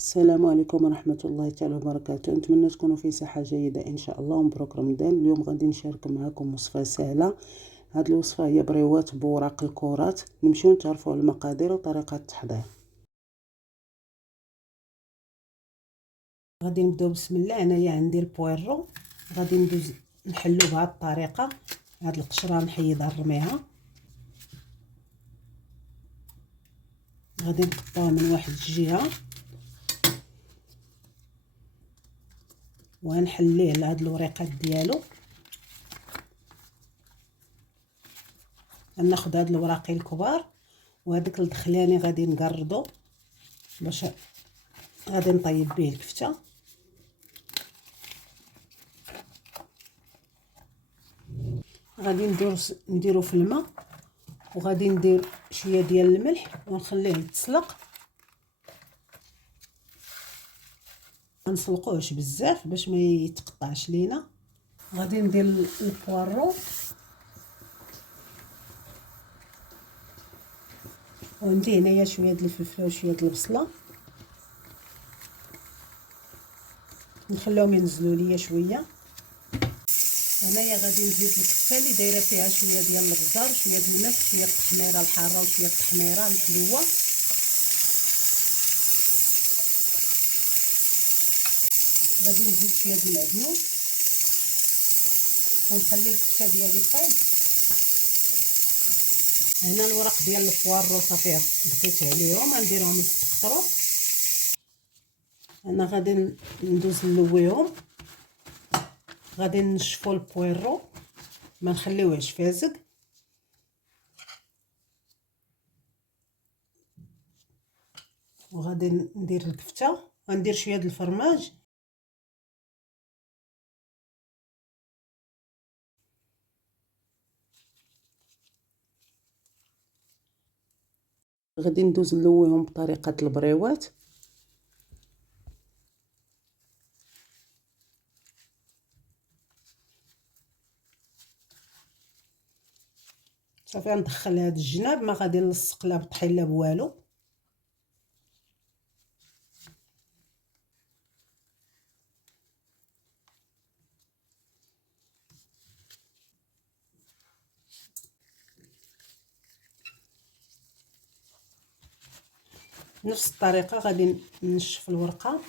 السلام عليكم ورحمة الله تعالى وبركاته. نتمنى تكونوا في صحة جيدة إن شاء الله ومبروك رمضان. اليوم غادي نشارك معكم وصفة سهلة. هاد الوصفة هي بريوات بوراق الكرات. نمشيو نتعرفوا على المقادير وطريقة التحضير. غادي نبداو بسم الله. هنايا عندي البويرو، غادي ندوز نحلو بهاد الطريقة. هاد القشرة نحيدها نرميها، غادي نقطعوه من واحد الجهة ونحليه لهاد الوريقات ديالو. غناخد هاد الوراقي الكبار وهذاك الدخلاني غادي نقردو باش غادي نطيب به الكفته. غادي نديرو في الماء وغادي ندير شويه ديال الملح ونخليه يتسلق. غنسلقوهش بزاف باش ما يتقطعش لينا. غادي ندير البوارو وندي هنايا شويه ديال الفلفله وشويه ديال البصله، نخليهم ينزلوا ليا شويه. هنايا غادي نزيد الكفته اللي دايره فيها شويه ديال البزار، شويه ديال الملح، شويه التحميره الحاره وشويه التحميره الحلوه. غادي نزيد شويه ديال العدنوس ونخلي الكفته ديالي طيب. هنا الورق ديال البوارو صافي ضفيت عليهم، غنديرهم يتقطروا. انا غادي ندوز نلويهم. غادي نشفو البويرو ما نخليوهش فازق. وغادي ندير الكفته، غندير شويه د الفرماج. غادي ندوز نلويهم بطريقه البريوات. صافي ندخل هاد الجناب، ما غادي نلصق لا بطحين لا بوالو. نفس الطريقه غادي نشف الورقه.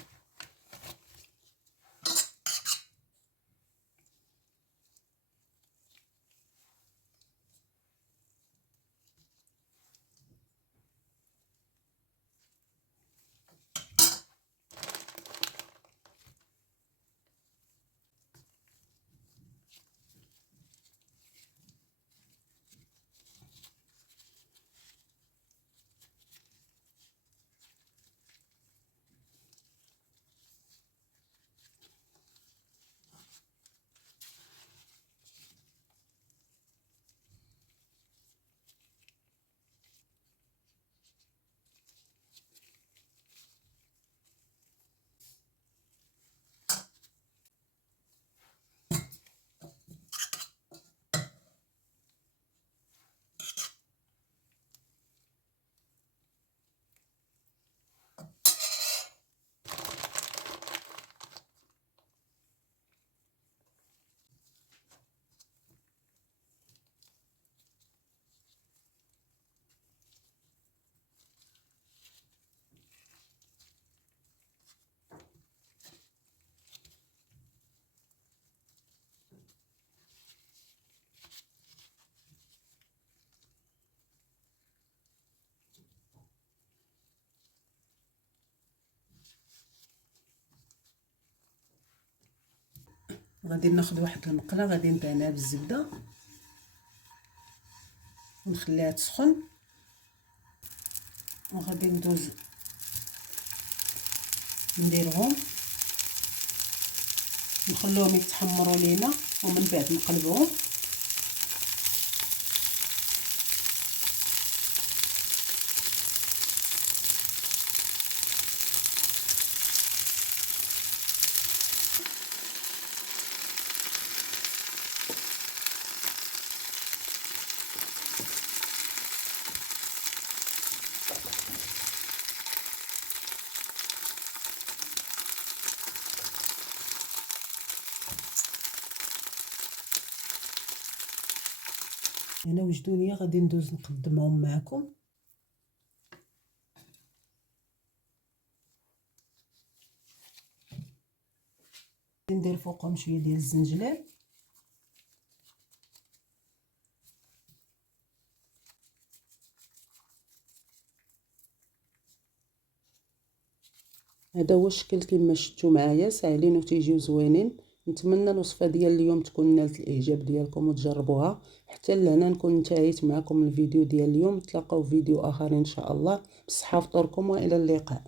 غادي ناخذ واحد المقله، غادي ندهنها بالزبده ونخليها تسخن. وغادي ندوز نديرهم نخلوهم يتحمروا لينا ومن بعد نقلبهم. هنا وجدونيه غادي ندوز نقدمهم معكم. ندير فوقهم شويه ديال الزنجلان. هذا هو الشكل كما شفتوا معايا، ساهلين وتيجيو زوينين. نتمنى الوصفه ديال اليوم تكون نالت الاعجاب ديالكم وتجربوها. حتى لهنا نكون انتهيت معكم الفيديو ديال اليوم. نتلاقاو في فيديو اخر ان شاء الله. بصحه وفطوركم والى اللقاء.